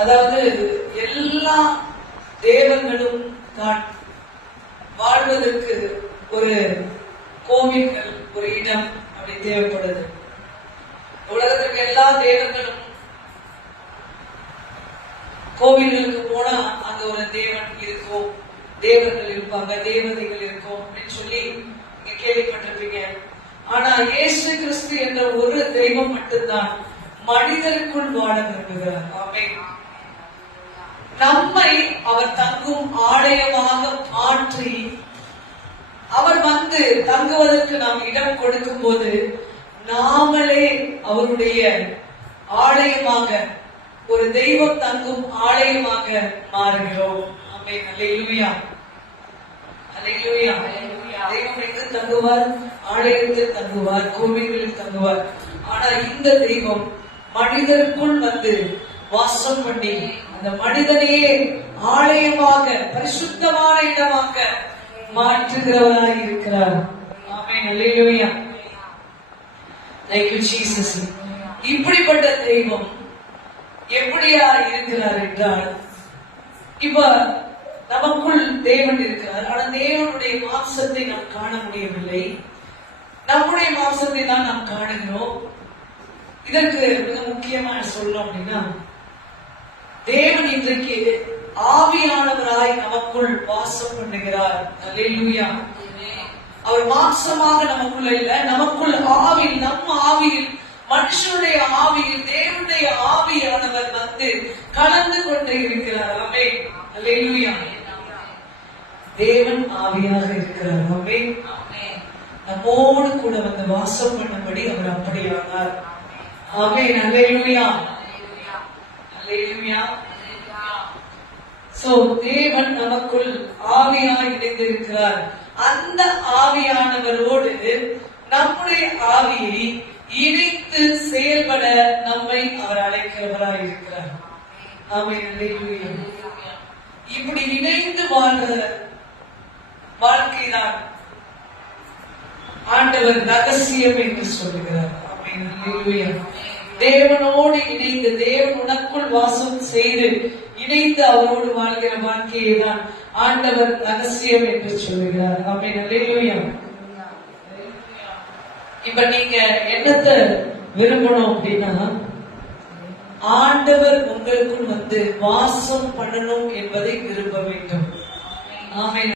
அதாவது எல்லா தேவர்களும் தான் வாழ்வதற்கு ஒரு கோவில்கள், ஒரு இடம் அப்படி தேவைப்படுது. உலகத்துக்கு எல்லா தேவர்களும் கோவில்களுக்கு போனா அங்க ஒரு தேவன் இருக்கும், தேவர்கள் இருப்பாங்க, தேவதைகள் இருக்கும் அப்படின்னு சொல்லி நீங்க கேள்விப்பட்டிருப்பீங்க. ஆனா இயேசு கிறிஸ்து என்ற ஒரு தெய்வம் மட்டும்தான் மனிதருக்குள் வாழ விரும்புகிறார். ஆமென். நம்மை அவர் தங்கும் ஆலயமாக மாற்றி அவர் வந்து தங்குவதற்கு நாம் இடம் கொடுக்கும் போது நாமளே அவருடைய ஆலயமாக, ஒரு தெய்வம் தங்கும் ஆலயமாக மாறுகிறோம். ஆமென். அல்லேலூயா, அல்லேலூயா. தெய்வம் எங்கு தங்குவார்? ஆலயத்தில் தங்குவார், கோவில்களில் தங்குவார். ஆனா இந்த தெய்வம் மனிதருக்குள் வந்து வாசம் பண்ணி அந்த மனிதனையே ஆலயமாக, பரிசுத்தமான இடமாக மாற்றுகிறவராய் இருக்கிறார். ஆமென். அல்லேலூயா. Thank you Jesus. இப்படிப்பட்ட தெய்வம் எப்படியா இருக்கிறார் என்றால், இப்ப நமக்குள் தேவன் இருக்கிறார். ஆனா தேவனுடைய மாம்சத்தை நாம் காண முடியவில்லை, நம்முடைய மாம்சத்தை தான் நாம் காணுகிறோம். இதற்கு மிக முக்கியமான சொல்லணும் அப்படின்னா, தேவன் இன்றைக்கு ஆவியானவராய் நமக்குள் வாசம் பண்ணுகிறார். அல்லேலூயா. அவர் மாம்சமாக நமக்குள்ள இல்ல, நமக்குள் ஆவியில், நம் ஆவியில், மனுஷனுடைய ஆவியில் தேவனுடைய ஆவியானவர் வந்து கலந்து கொண்டே இருக்கிறார். ஆமென். அல்லேலூயா. தேவன் ஆவியாக இருக்கிறார். ஆமென். நம்மோடு கூட வந்து வாசம் பண்ணபடி அவர் அப்படியானார். ஆமென். அல்லேலூயா, அல்லேலூயா. சோ தேவன் நமக்குள் ஆவியாய் இணைந்திருக்கிறார். அந்த ஆவியானவரோடு நம்முடைய ஆவியை இணைத்து செயல்பட நம்மை அவர் அழைக்கிறவராய் இருக்கிறார். ஆமென். அல்லேலூயா. இப்படி இணைந்து வாழ்ற வாழ்க்கைதான் ஆண்டவர் ரகசியம் என்று சொல்லுகிறார். ஆமென். அல்லேலூயா. தேவனோடு இணைந்து, தேவன் உனக்குள் வாசம் செய்து இணைந்து அவரோடு வாழ்கிற வாழ்க்கையை தான் ஆண்டவர் ரகசியம் என்று சொல்லுகிறார். ஆமென். அல்லேலூயா. இப்ப நீங்க என்னத்தை விரும்பணும் அப்படின்னா, ஆண்டவர் உங்களுக்குள் வந்து வாசம் பண்ணணும் என்பதை விரும்ப வேண்டும். ஆமென்.